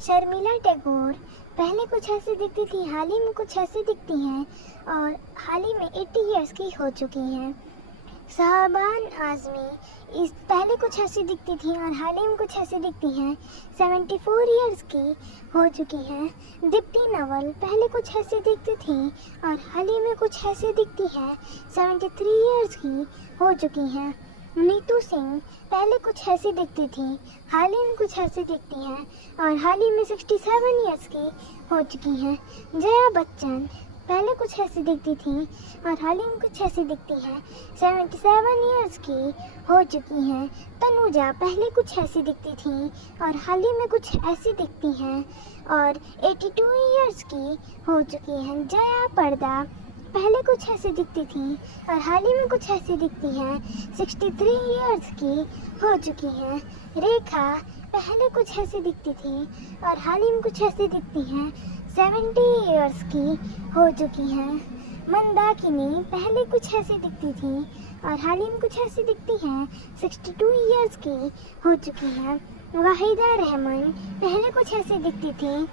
शर्मिला टैगोर पहले कुछ ऐसी दिखती थी, हाल ही में कुछ ऐसी दिखती हैं और हाल ही में 80 इयर्स की हो चुकी हैं। शहबान आज़मी इस पहले कुछ ऐसी दिखती थी और हाल ही में कुछ ऐसी दिखती हैं, 74 इयर्स की हो चुकी हैं। दीप्ति नवल पहले कुछ ऐसी दिखती थी और हाल ही में कुछ ऐसी दिखती है, 73 इयर्स की हो चुकी हैं। नीतू सिंह पहले कुछ ऐसी दिखती थी, हाल ही में कुछ ऐसी दिखती हैं और हाल ही में 67 इयर्स की हो चुकी हैं। जया बच्चन पहले कुछ ऐसी दिखती थी और हाल ही में कुछ ऐसी दिखती है, 77 इयर्स की हो चुकी हैं। तनुजा पहले कुछ ऐसी दिखती थी और हाल ही में कुछ ऐसी दिखती हैं और 82 इयर्स की हो चुकी हैं। जया पर्दा पहले कुछ ऐसी दिखती थी और हाल ही में कुछ ऐसी दिखती हैं, 63 इयर्स की हो चुकी हैं। रेखा पहले कुछ ऐसी दिखती थी और हाल ही में कुछ ऐसी दिखती हैं, 70 इयर्स की हो चुकी हैं। मंदाकिनी पहले कुछ ऐसी दिखती थी और हाल ही में कुछ ऐसी दिखती हैं, 62 इयर्स की हो चुकी हैं। वाहिदा रहमान पहले कुछ ऐसी दिखती थी,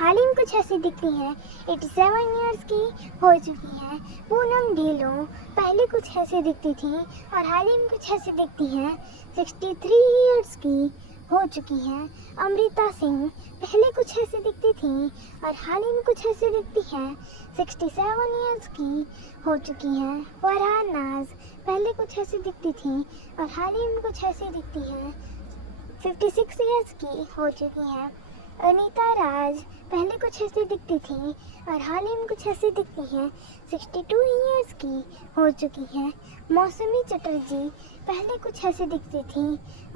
हाल ही में कुछ ऐसी दिखती है, 87 इयर्स की हो चुकी है। पूनम ढिल्लों पहले कुछ ऐसी दिखती थी और हाल ही में कुछ ऐसी दिखती है, 63 इयर्स की हो चुकी है। अमृता सिंह पहले कुछ ऐसी दिखती थी और हाल ही में कुछ ऐसी दिखती है, 67 इयर्स की हो चुकी है। फरहान नाज पहले कुछ ऐसी दिखती थी और हाल ही में कुछ ऐसी दिखती है, 56 इयर्स की हो चुकी है। अनीता राज पहले कुछ ऐसी दिखती थी और हाल ही में कुछ ऐसी दिखती है, 62 इयर्स की हो चुकी है। मौसमी चटर्जी पहले कुछ ऐसी दिखती थी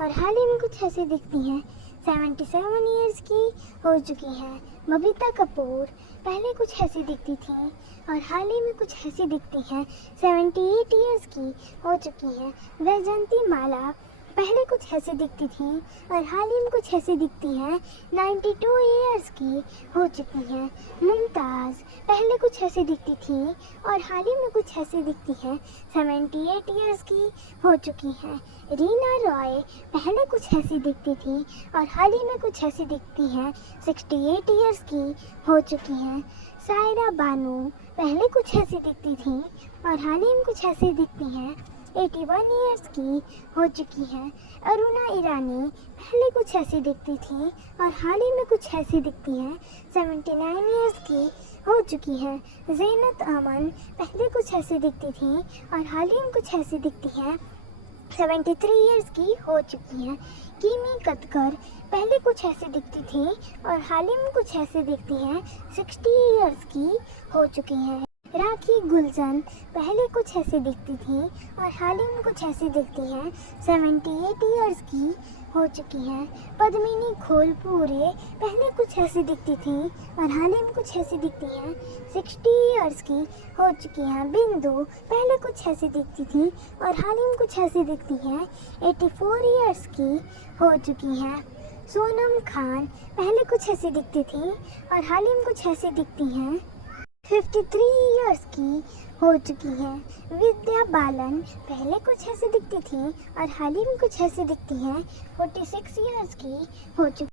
और हाल ही में कुछ ऐसी दिखती हैं, 77 इयर्स की हो चुकी है। बबीता कपूर पहले कुछ ऐसी दिखती थी और हाल ही में कुछ ऐसी दिखती है, 78 इयर्स की हो चुकी है। वैजयंती माला पहले कुछ ऐसी दिखती थी और हाल ही में कुछ ऐसी दिखती है, 92 इयर्स की हो चुकी है। मुमताज़ पहले कुछ ऐसी दिखती थी और हाल ही में कुछ ऐसी दिखती है, 78 इयर्स की हो चुकी है। रीना रॉय पहले कुछ ऐसी दिखती थी और हाल ही में कुछ ऐसी दिखती है, 68 इयर्स की हो चुकी है। सायरा बानू पहले कुछ ऐसी दिखती थी और हाल ही में कुछ ऐसी दिखती है, 81 इयर्स की हो चुकी है। अरुणा ईरानी पहले कुछ ऐसी दिखती थी और हाल ही में कुछ ऐसी दिखती है, 79 इयर्स की हो चुकी है। ज़ीनत अमन पहले कुछ ऐसी दिखती थी और हाल ही में कुछ ऐसी दिखती है, 73 इयर्स की हो चुकी है। किमी कतकर पहले कुछ ऐसी दिखती थी और हाल ही में कुछ ऐसी दिखती है, 60 इयर्स की हो चुकी है। राखी गुलशन पहले कुछ ऐसी दिखती थी और हाल ही में कुछ ऐसी दिखती है, 78 इयर्स की हो चुकी है। पद्मिनी खोलपुरे पहले कुछ ऐसी दिखती थी और हाल ही में कुछ ऐसी दिखती है, 60 इयर्स की हो चुकी है। बिंदु पहले कुछ ऐसी दिखती थी और हाल ही में कुछ ऐसी दिखती है, 84 इयर्स की हो चुकी है। सोनम खान पहले कुछ ऐसी दिखती थी और हाल ही में कुछ ऐसी दिखती हैं, 53 इयर्स की हो चुकी है। विद्या बालन पहले कुछ ऐसी दिखती थी और हाल ही में कुछ ऐसी दिखती हैं, 46 इयर्स की हो चुकी